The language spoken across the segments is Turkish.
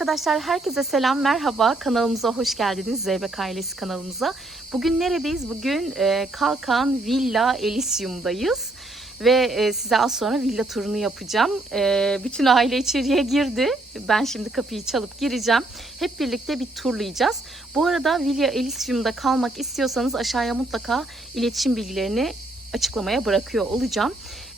Arkadaşlar herkese selam, merhaba. Kanalımıza hoş geldiniz. Zeybek Ailesi kanalımıza. Bugün neredeyiz? Bugün e, Kalkan Villa Elysium'dayız. Ve e, size az sonra villa turunu yapacağım. E, bütün aile içeriye girdi. Ben şimdi kapıyı çalıp gireceğim. Hep birlikte bir turlayacağız. Bu arada Villa Elysium'da kalmak istiyorsanız aşağıya mutlaka iletişim bilgilerini açıklamaya bırakıyor olacağım.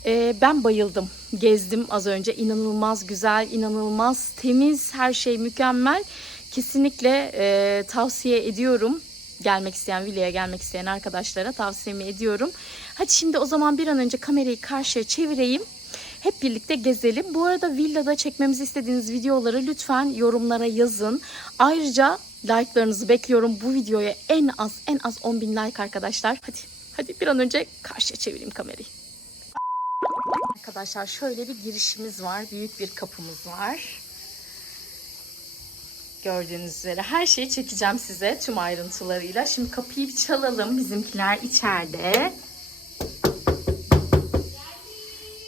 Ee, ben bayıldım. Gezdim az önce. İnanılmaz güzel, inanılmaz temiz, her şey mükemmel. Kesinlikle e, tavsiye ediyorum. Gelmek isteyen, villaya gelmek isteyen arkadaşlara tavsiyemi ediyorum. Hadi şimdi o zaman bir an önce kamerayı karşıya çevireyim. Hep birlikte gezelim. Bu arada villada çekmemizi istediğiniz videoları lütfen yorumlara yazın. Ayrıca like'larınızı bekliyorum. Bu videoya en az en az 10 bin like arkadaşlar. Hadi hadi bir an önce karşıya çevireyim kamerayı. Arkadaşlar şöyle bir girişimiz var. Büyük bir kapımız var. Gördüğünüz üzere her şeyi çekeceğim size tüm ayrıntılarıyla. Şimdi kapıyı bir çalalım. Bizimkiler içeride.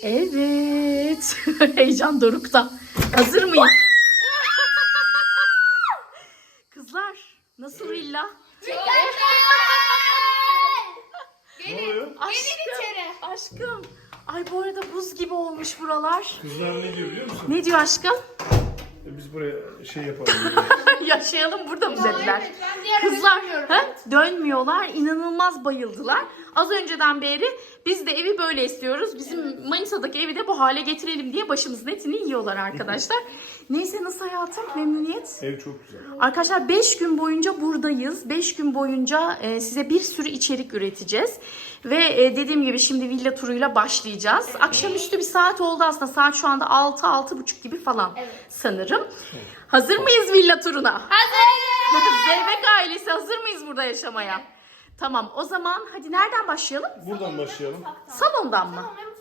Evet. Heyecan dorukta. Hazır mıyız? Kızlar nasıl villa? Ne oluyor? Aşkım. Aşkım. Ay bu arada buz gibi buralar. Kızlar ne diyor biliyor musun? Ne diyor aşkım? E, Biz buraya şey yapalım. diyor. Yaşayalım burada mı dediler. evet, ben diğer eve Kızlar ha, dönmüyorlar. inanılmaz bayıldılar. Az önceden beri biz de evi böyle istiyoruz. Bizim Manisa'daki evi de bu hale getirelim diye başımızın etini yiyorlar arkadaşlar. Neyse nasıl hayatım? Memnuniyet. Ev çok güzel. Arkadaşlar 5 gün boyunca buradayız. 5 gün boyunca e, size bir sürü içerik üreteceğiz. Ve e, dediğim gibi şimdi villa turuyla başlayacağız. Akşamüstü bir saat oldu aslında. Saat şu anda 6-6.30 gibi falan sanırım. Hazır mıyız villa turuna? Hazırız. Zeybek ailesi hazır mıyız burada yaşamaya? Tamam o zaman hadi nereden başlayalım? Buradan başlayalım. Salondan mı? Başlayayım.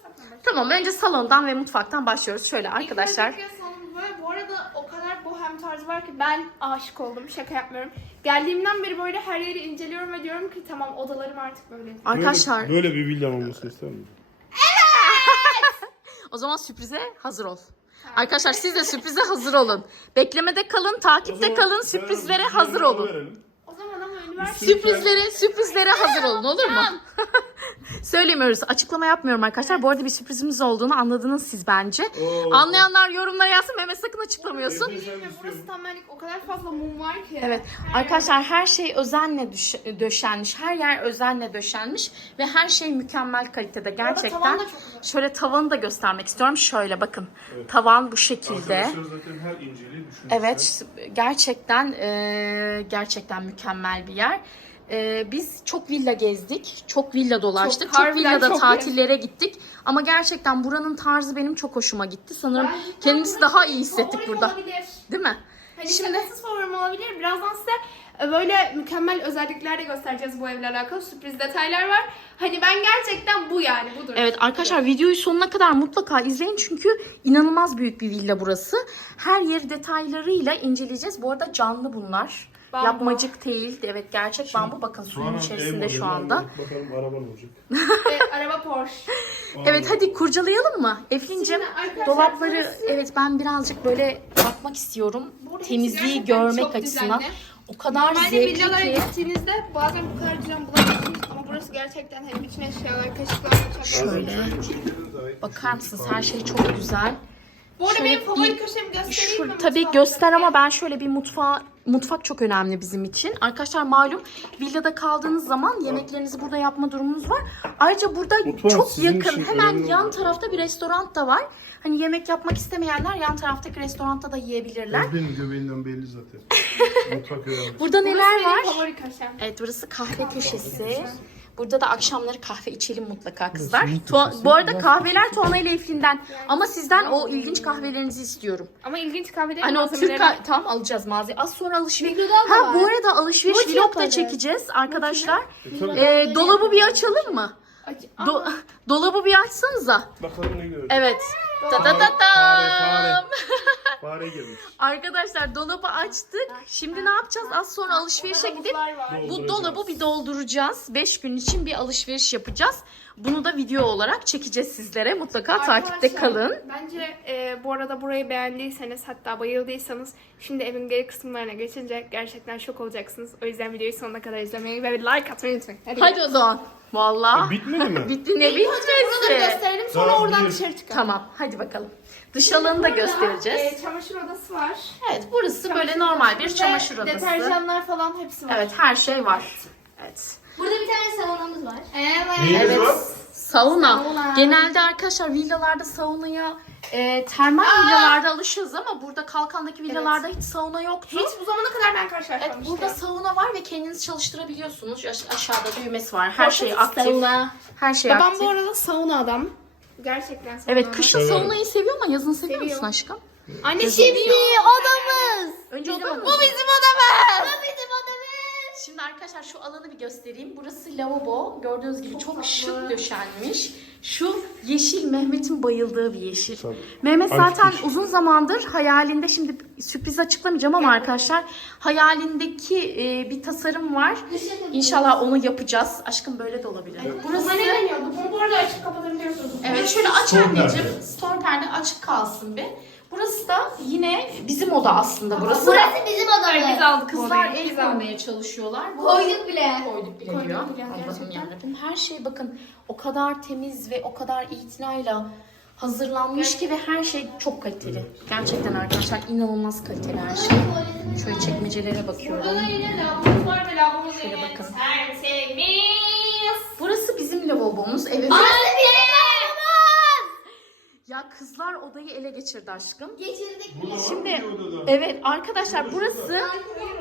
Tamam önce salondan ve mutfaktan başlıyoruz. Şöyle arkadaşlar. Öncelikle salonumuz böyle. Bu arada o kadar tarzı var ki ben aşık oldum. Şaka yapmıyorum. Geldiğimden beri böyle her yeri inceliyorum ve diyorum ki tamam odalarım artık böyle. Arkadaşlar Böyle, böyle bir villan olmasını ister misin? o zaman sürprize hazır ol. Arkadaşlar siz de sürprize hazır olun. Beklemede kalın, takipte kalın, sürprizlere hazır olun. O zaman ama üniversite... Sürprizlere, sürprizlere hazır olun olur mu? Söylemiyoruz. Açıklama yapmıyorum arkadaşlar. Bu arada bir sürprizimiz olduğunu anladınız siz bence. Oo. Anlayanlar yorumlara yazsın. Mehmet sakın açıklamıyorsun. Burası tam benlik o kadar fazla mum var ki. Evet arkadaşlar her şey özenle düş- döşenmiş. Her yer özenle döşenmiş ve her şey mükemmel kalitede gerçekten. tavan da çok güzel. Şöyle tavanı da göstermek istiyorum. Şöyle bakın. Tavan bu şekilde. Arkadaşlar zaten her inceliği düşünmüşler. Evet gerçekten e, gerçekten mükemmel bir yer. E, biz çok villa gezdik. Çok villa dolaştık. Çok, Çok, villada çok tatillere gittik. Ama gerçekten buranın tarzı benim çok hoşuma gitti. Sanırım Ben cidden kendimizi daha iyi hissettik burada. Olabilir. Değil mi? Hani Şimdi- favorim olabilir. Birazdan size e, böyle mükemmel özellikler de göstereceğiz bu evle alakalı. Sürpriz detaylar var. Hani ben gerçekten bu yani budur. Evet arkadaşlar videoyu sonuna kadar mutlaka izleyin çünkü inanılmaz büyük bir villa burası. Her yeri detaylarıyla inceleyeceğiz. Bu arada canlı bunlar. Bambu. Yapmacık değil. Evet gerçek bambu. Bakın suyun içerisinde şu anda. Bakalım araba ne olacak. Ve araba Porsche. Evet hadi kurcalayalım mı? Eflin'cim Şimdi dolapları burası- evet ben birazcık böyle bakmak istiyorum. Burası Temizliği görmek çok açısından. düzenli. O kadar Normalde zevkli villalara ki. gittiğinizde bazen bu kadar düzen bulamıyorsunuz ama burası gerçekten hani bütün eşyalar, kaşıklar, bıçaklar. Şöyle. Bakar mısınız her şey çok güzel. Bu arada Şöyle benim favori bir- köşemi göstereyim Şu, mi? tabii göster ama ben şöyle bir mutfağa mutfak çok önemli bizim için. Arkadaşlar malum villada kaldığınız zaman yemeklerinizi burada yapma durumunuz var. Ayrıca burada Mutfak çok sizin yakın için hemen önemli yan tarafta bir restoran da var. Hani yemek yapmak istemeyenler yan taraftaki restoranda da yiyebilirler. Özlem'in göbeğinden belli zaten. Mutfak önemli. Burada Burası neler benim var? favori köşem. Evet burası kahve köşesi. Burada da akşamları kahve içelim mutlaka kızlar. Köşesi, bu arada kahveler Tuana ile Eflin'den. Ama sizden o ilginç kahvelerinizi istiyorum. Ama ilginç kahvelerin Hani o Türk malzemeleri- kah- tam alacağız malzeme. Az sonra alışveriş. Mikrodalga Ha var. bu arada alışveriş Muti vlog da yaparız. çekeceğiz arkadaşlar. E, tabii. Ee, dolabı bir açalım mı? Aç- Do- dolabı bir açsanıza. Bakalım ne görüyoruz. Evet. Ta ta ta Fare, tam. fare. Fare girmiş. Arkadaşlar dolabı açtık. Şimdi ne yapacağız? Az sonra alışverişe gidip bu dolabı bir dolduracağız. 5 gün için bir alışveriş yapacağız. Bunu da video olarak çekeceğiz sizlere. Mutlaka takipte kalın. Bence e, bu arada burayı beğendiyseniz hatta bayıldıysanız şimdi evin geri kısımlarına geçince gerçekten şok olacaksınız. O yüzden videoyu sonuna kadar izlemeyi ve like atmayı unutmayın. Hadi. Hadi o zaman. Valla. E, bitmedi mi? Bitti ne Buraları bitmesi. gösterelim sonra Daha oradan bir- dışarı çıkalım. Tamam hadi bakalım. Dış alanı da göstereceğiz. E, çamaşır odası var. Evet burası böyle Çamaşır normal bir çamaşır odası. Deterjanlar falan hepsi var. Evet her şey var. Evet. Burada bir tane saunamız var. Evet. Neyiniz Evet. var? Sauna. Sauna. Genelde arkadaşlar villalarda saunaya e, termal villalarda alışırız ama burada Kalkan'daki villalarda hiç sauna yoktu. Hiç bu zamana kadar ben Evet karşılaşmamıştım. burada sauna var ve kendiniz çalıştırabiliyorsunuz. Aş- aşağıda düğmesi var. Her şey aktif. Her şey Babam aktif. bu arada sauna adam. Gerçekten sauna Evet kışın Severim. saunayı seviyor ama yazın seviyor Seviyor. musun aşkım? Anne şimdi odamız. Önce oda mı? Bu bizim odamız. Bu bizim odamız. Şimdi arkadaşlar şu alanı bir göstereyim. Burası lavabo. Gördüğünüz gibi çok şık döşenmiş. Şu yeşil Mehmet'in bayıldığı bir yeşil. Tabii. Mehmet zaten yeşil. uzun zamandır hayalinde şimdi sürpriz açıklamayacağım ama arkadaşlar hayalindeki e, bir tasarım var. İnşallah onu yapacağız. Aşkım böyle de olabilir. Burası Buna ne deniyordu? Bunu bu arada açıp kapatabiliyorsunuz. Evet şöyle aç anneciğim. perde. Store perde açık kalsın bir. Burası da yine bizim oda aslında burası. Burası bizim Biz odamız. aldık Kızlar el biz aldık. koymaya çalışıyorlar. Bu Koyduk bile. koyduk bile Koyduk diyor. bile, Allah'ım gerçekten. yarabbim. Her şey bakın o kadar temiz ve o kadar itinayla hazırlanmış ki ve her şey çok kaliteli. Gerçekten arkadaşlar inanılmaz kaliteli her şey. Şöyle çekmecelere bakıyorum. Burada da yine lavabomuz var ve lavabomuz Şöyle yine bakın. tertemiz. Burası bizim lavabomuz. Evet. Burası. Ya kızlar odayı ele geçirdi aşkım. Geçirdik Burada var Şimdi mı bir odada? evet arkadaşlar burası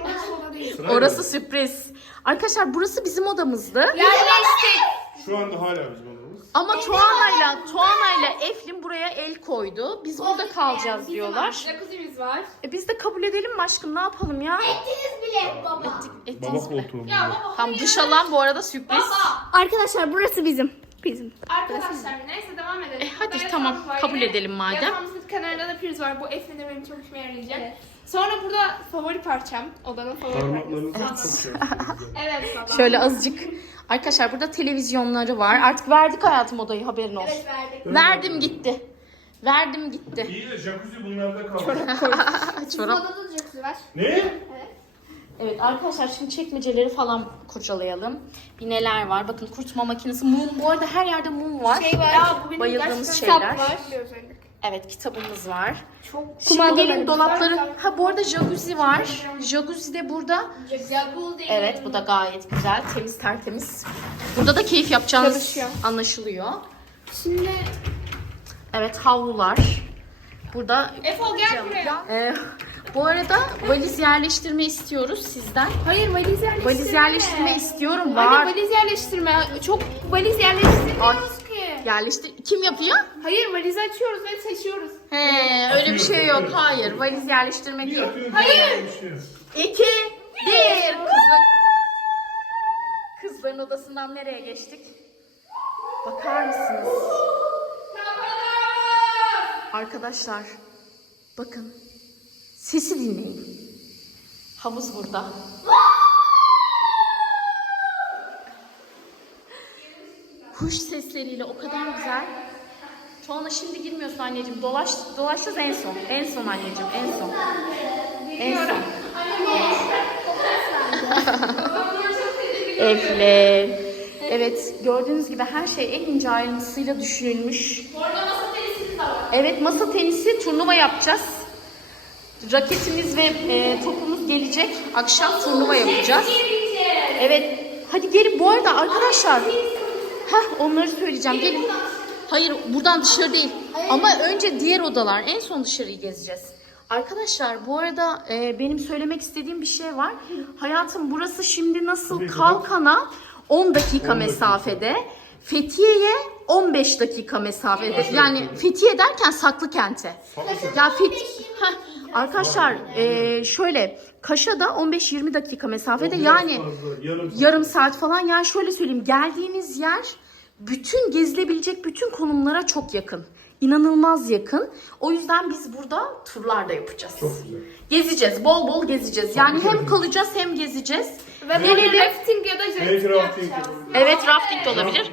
orası. Sırayla. sürpriz. Arkadaşlar burası bizim odamızdı. Yerleştik. Şu anda hala bizim odamız. Ama Tuana'yla Tuana'yla Eflin buraya el koydu. Biz burada kalacağız diyorlar. Jacuzzi'miz var. E biz de kabul edelim mi aşkım? Ne yapalım ya? Ettiniz bile baba. Baba Ettiniz mi? baba Tam hayır. dış alan bu arada sürpriz. Baba. Arkadaşlar burası bizim. Bizim. Arkadaşlar neyse devam edelim. E, hadi Burada tamam, var kabul yine. edelim madem. Yatağımızın kenarında da priz var. Bu Efe'de benim çok işime yarayacak. Evet. Sonra burada favori parçam. Odanın favori Parmaklarınızı parçası. çok. Evet baba. Şöyle azıcık. Arkadaşlar burada televizyonları var. Artık verdik hayatım odayı haberin olsun. Evet verdik. Verdim gitti. Verdim gitti. İyi de jacuzzi bunlarda kaldı. Bizim Çorap. odada da jacuzzi var. ne? Evet arkadaşlar şimdi çekmeceleri falan kurcalayalım. Bir neler var. Bakın kurutma makinesi, mum. Bu arada her yerde mum var. Şey var. Ya, bu benim Bayıldığımız gerçekten şeyler. kitap var. Bir özellik. Evet kitabımız var. Çok Şimdi gelin dolapları. Ha bu arada jacuzzi var. Jacuzzi de burada. Evet bu da gayet güzel. Temiz tertemiz. Burada da keyif yapacağınız Çalışıyor. anlaşılıyor. Şimdi Evet havlular. Burada Efo gel buraya. Ee, bu arada valiz yerleştirme istiyoruz sizden. Hayır valiz yerleştirme. Valiz yerleştirme istiyorum. Var. Hadi valiz yerleştirme. Çok valiz yerleştirmiyoruz ki. Yerleştir. Kim yapıyor? Hayır valizi açıyoruz ve seçiyoruz. He, öyle bir şey yok. Hayır. Valiz yerleştirme Bir değil. atıyorsun. Hayır. yok. İki, bir. Kızlar. Kızların odasından nereye geçtik? Bakar mısınız? Arkadaşlar bakın sesi dinleyin. Havuz burada. Kuş sesleriyle o kadar güzel. Tuana şimdi girmiyorsun anneciğim. Dolaş, dolaşacağız en son. En son anneciğim. En son. En son. Efle. Evet gördüğünüz gibi her şey en ince ayrıntısıyla düşünülmüş. Bu arada masa tenisimiz de var. Evet masa tenisi turnuva yapacağız. Raketimiz ve e, topumuz gelecek. Akşam turnuva yapacağız. Evet. Hadi gelin bu arada arkadaşlar. Heh onları söyleyeceğim. Gelin. Hayır buradan dışarı değil. Ama önce diğer odalar. En son dışarıyı gezeceğiz. Arkadaşlar bu arada e, benim söylemek istediğim bir şey var. Hayatım burası şimdi nasıl. Kalkan'a 10 dakika 10 dakika. mesafede. Fethiye'ye 15 dakika mesafede. Yani yukarı. Fethiye derken saklı kente. Saklı. Ya Fet Heh, arkadaşlar e, şöyle Kaş'a da 15-20 dakika mesafede yani fazla, yarım saat. yarım saat falan yani şöyle söyleyeyim geldiğimiz yer bütün gezilebilecek bütün konumlara çok yakın. İnanılmaz yakın. O yüzden biz burada turlar da yapacağız. Çok güzel. Gezeceğiz. Bol bol gezeceğiz. Yani hem kalacağız hem gezeceğiz. Ve böyle rafting ya da jet rafting. Evet rafting de olabilir.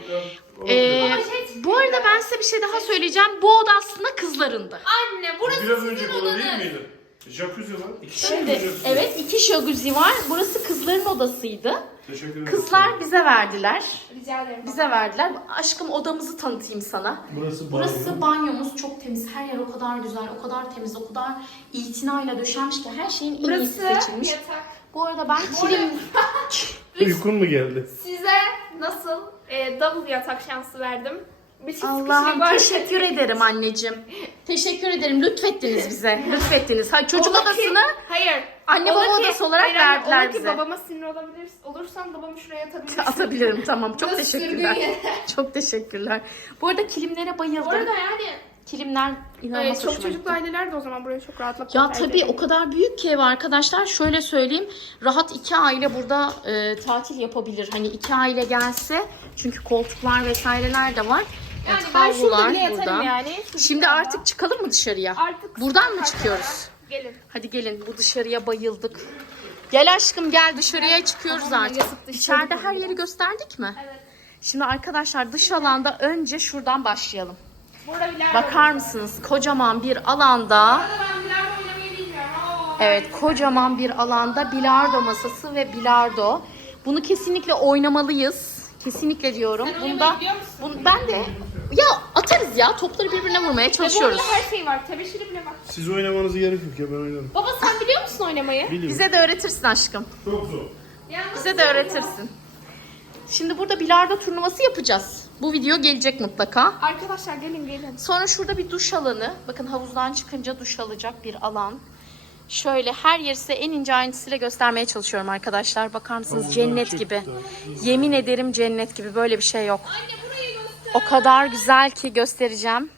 Ee, bu arada ben size bir şey daha söyleyeceğim. Bu oda aslında kızlarındı. Anne burası Biraz sizin önce burada değil odanız. miydi? Jacuzzi var. İki Şimdi jacuzzi. evet iki jacuzzi var. Burası kızların odasıydı. Teşekkür ederim. Kızlar bize verdiler. Rica ederim. Bize verdiler. Aşkım odamızı tanıtayım sana. Burası Burası banyomuz çok temiz. Her yer o kadar güzel, o kadar temiz, o kadar itinayla döşenmiş ki her şeyin en iyisi Burası seçilmiş. yatak. Bu arada ben kilim... Uykun mu geldi? Size nasıl e, double yatak şansı verdim. Bir çift kişilik Allah'ım var. teşekkür ederim anneciğim. Teşekkür ederim. Lütfettiniz bize. Lütfettiniz. Hayır çocuk Ola ki- odasını Hayır. Anne Ola baba ki- odası olarak hayır, anne, verdiler ola ki bize. babama sinir olabilir, olursan babamı şuraya atabilirsin. atabilirim. Tamam. Çok teşekkürler. Çok teşekkürler. Bu arada kilimlere bayıldım. Bu arada yani Kilimler inanılmaz evet, çok gitti. çocuklu aileler de o zaman buraya çok rahatlıkla Ya tabii edebilir. o kadar büyük ki ev arkadaşlar. Şöyle söyleyeyim. Rahat iki aile burada e, tatil yapabilir. Hani iki aile gelse. Çünkü koltuklar vesaireler de var. Yani Evet, ben şurada bile burada. yani. Şimdi Çocuklarla. artık çıkalım mı dışarıya? Artık Buradan mı çıkıyoruz? Gelin. Hadi gelin bu dışarıya bayıldık. Gel aşkım gel dışarıya çıkıyoruz Tamam, artık. İçeride her yeri gösterdik mi? Evet. Şimdi arkadaşlar dış alanda önce şuradan başlayalım. Bakar mısınız? Kocaman bir alanda. Evet kocaman bir alanda bilardo masası ve bilardo. Bunu kesinlikle oynamalıyız. Kesinlikle diyorum. Sen Bunda bun, ben de ya atarız ya topları birbirine vurmaya Ve çalışıyoruz. arada her şey var. Tebeşiri bile var. Siz oynamanıza gerek yok ya ben oynarım. Baba sen biliyor musun oynamayı? Biliyorum. Bize de öğretirsin aşkım. Çok zor. Bize de öğretirsin. Şimdi burada bilardo turnuvası yapacağız. Bu video gelecek mutlaka. Arkadaşlar gelin gelin. Sonra şurada bir duş alanı. Bakın havuzdan çıkınca duş alacak bir alan. Şöyle her yeri size en ince ayrıntısıyla göstermeye çalışıyorum arkadaşlar. Bakar mısınız Havuzdan cennet çıktı. gibi. Yemin ederim cennet gibi. Böyle bir şey yok. Anne burayı göster. O kadar güzel ki göstereceğim.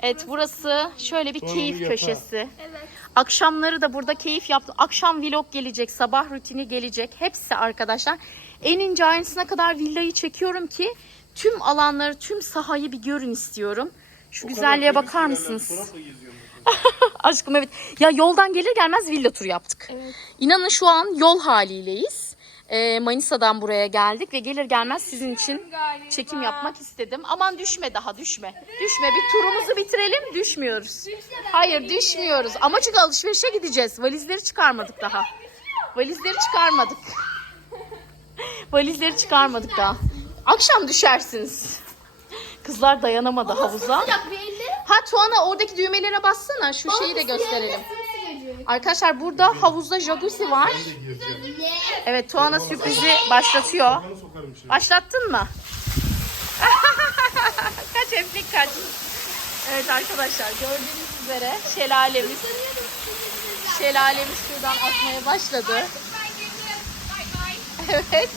Evet burası şöyle bir Sonra keyif bir yatağı. köşesi. Evet. Akşamları da burada keyif yaptım. Akşam vlog gelecek, sabah rutini gelecek. Hepsi arkadaşlar. En ince ayrıntısına kadar villayı çekiyorum ki tüm alanları, tüm sahayı bir görün istiyorum. Şu güzelliğe bakar mısınız? Aşkım evet. Ya yoldan gelir gelmez villa turu yaptık. Evet. İnanın şu an yol haliyleyiz. Ee, Manisa'dan buraya geldik ve gelir gelmez sizin için Galiba. çekim yapmak istedim. Aman düşme daha düşme. Düşme bir turumuzu bitirelim düşmüyoruz. Hayır düşmüyoruz ama çünkü alışverişe gideceğiz. Valizleri çıkarmadık daha. Valizleri çıkarmadık. Valizleri çıkarmadık daha. Akşam düşersiniz. Kızlar dayanamadı havuza. Ha Tuana oradaki düğmelere bassana şu şeyi de gösterelim. Arkadaşlar burada havuzda jacuzzi var. Evet Tuana sürprizi başlatıyor. Başlattın mı? kaç Eflik kaç. Evet arkadaşlar gördüğünüz üzere şelalemiz şelalemiz şuradan akmaya başladı. Evet.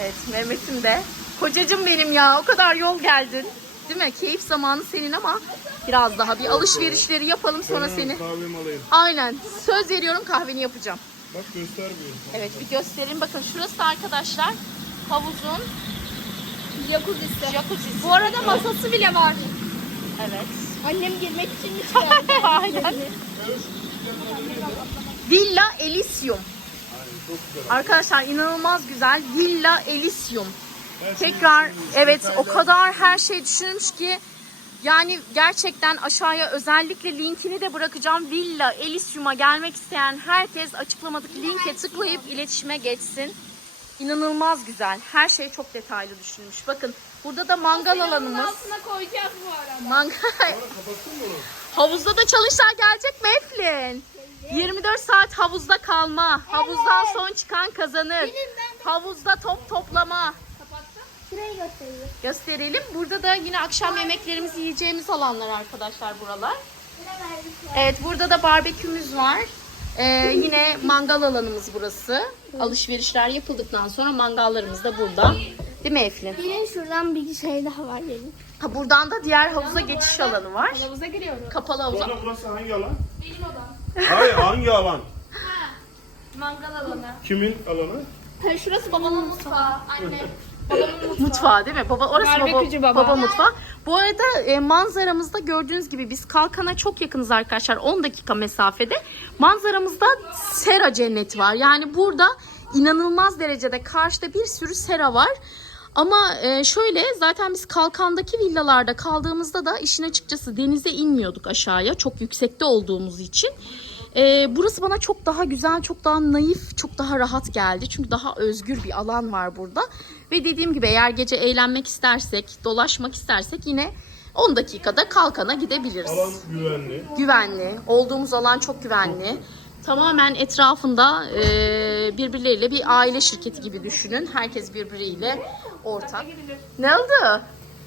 Evet Mehmet'im de. Kocacım benim ya o kadar yol geldin. Değil mi? Keyif zamanı senin ama biraz daha bir alışverişleri yapalım sonra seni. Kahvemi alayım. Aynen söz veriyorum kahveni yapacağım. Bak göstermiyor. Evet bir göstereyim. Bakın şurası arkadaşlar havuzun Jacuzzi'si. jacuzzi. Bu arada masası bile var. Evet. Annem girmek için mi çıkardı? Aynen. Villa Elysium. Çok güzel. Arkadaşlar inanılmaz güzel. Villa Elysium. Tekrar evet o kadar her şey düşünmüş ki yani gerçekten aşağıya özellikle linkini de bırakacağım. Villa Elysium'a gelmek isteyen herkes açıklamadaki linke tıklayıp iletişime geçsin. İnanılmaz güzel. Her şey çok detaylı düşünmüş. Bakın burada da mangal alanımız. altına koyacağız bu arada. Mangal. Havuzda da çalışlar gelecek mi Eflin? 24 saat havuzda kalma. Havuzdan son çıkan kazanır. Havuzda top toplama. Şurayı gösteriyor. Gösterelim. Burada da yine akşam yemeklerimizi yiyeceğimiz alanlar arkadaşlar buralar. Evet burada da barbekümüz var. Ee, yine mangal alanımız burası. Alışverişler yapıldıktan sonra mangallarımız da burada. Değil mi Eflin? Gelin şuradan bir şey daha var gelin. Ha, buradan da diğer havuza geçiş alanı var. Havuza giriyoruz. Kapalı havuza. Sonra burası hangi alan? Benim odam. Hayır hangi alan? Mangal alanı. Kimin alanı? Ha, şurası babamın mutfağı. Anne. Babamın mutfağı. Mutfağı değil mi? Baba orası baba, baba. baba. mutfağı. Bu arada e, manzaramızda gördüğünüz gibi biz Kalkan'a çok yakınız arkadaşlar. 10 dakika mesafede. Manzaramızda sera cenneti var. Yani burada inanılmaz derecede karşıda bir sürü sera var. Ama e, şöyle zaten biz Kalkan'daki villalarda kaldığımızda da işin açıkçası denize inmiyorduk aşağıya. Çok yüksekte olduğumuz için. E, burası bana çok daha güzel, çok daha naif, çok daha rahat geldi. Çünkü daha özgür bir alan var burada. Ve dediğim gibi eğer gece eğlenmek istersek, dolaşmak istersek yine 10 dakikada Kalkan'a gidebiliriz. Alan güvenli. Güvenli, olduğumuz alan çok güvenli. Tamamen etrafında e, birbirleriyle bir aile şirketi gibi düşünün. Herkes birbiriyle ortak. Ne oldu?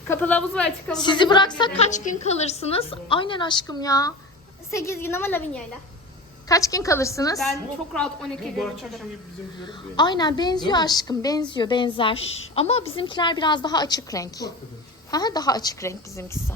Kapalı havuz var açık havuz. Sizi bıraksak kaç gün kalırsınız? Aynen aşkım ya. 8 gün ama Lavinya'yla. Kaç gün kalırsınız? Ben çok rahat 12 Bu gün bahçe kalırım. şeyi bizimkileri bir. Aynen benziyor aşkım benziyor benzer. Ama bizimkiler biraz daha açık renk. Aha, daha açık renk bizimkisi.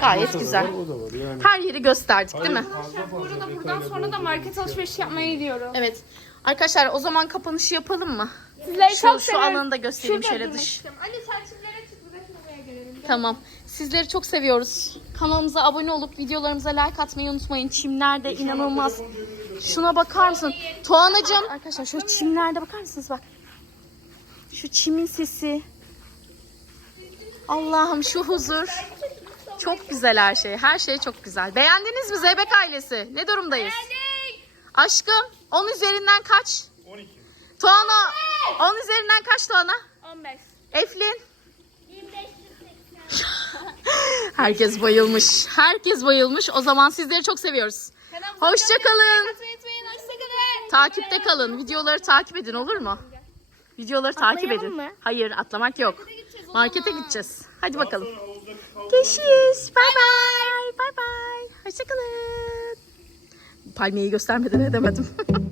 Gayet güzel. O da var yani. Her yeri gösterdik değil mi? Bu arada buradan sonra da market alışverişi yapmaya gidiyorum. Evet. Arkadaşlar o zaman kapanışı yapalım mı? Sizleri Şu- çok şu seviyorum. alanı da göstereyim Şurada şöyle durmak dış. istiyorum. Anne çık şuraya gelelim. Tamam. Sizleri çok seviyoruz. Kanalımıza abone olup videolarımıza like atmayı unutmayın. Çimlerde inanılmaz. Şuna bakar mısın? Tuğanacığım. Arkadaşlar şu çimlerde bakar mısınız bak. Şu çimin sesi. Allah'ım şu huzur. Çok güzel her şey. Her şey çok güzel. Beğendiniz mi Zeybek ailesi? Ne durumdayız? Aşkım 10 üzerinden kaç? 12. Tuana 10 üzerinden kaç Tuana? 15. Eflin? Herkes bayılmış. Herkes bayılmış. O zaman sizleri çok seviyoruz. Hoşçakalın. Takipte kalın. Videoları takip edin olur mu? Videoları takip edin. mı? Hayır atlamak yok. Markete gideceğiz. Hadi bakalım. Görüşürüz. Bay bay. Bay bay. Hoşçakalın. Palmiyeyi göstermeden edemedim.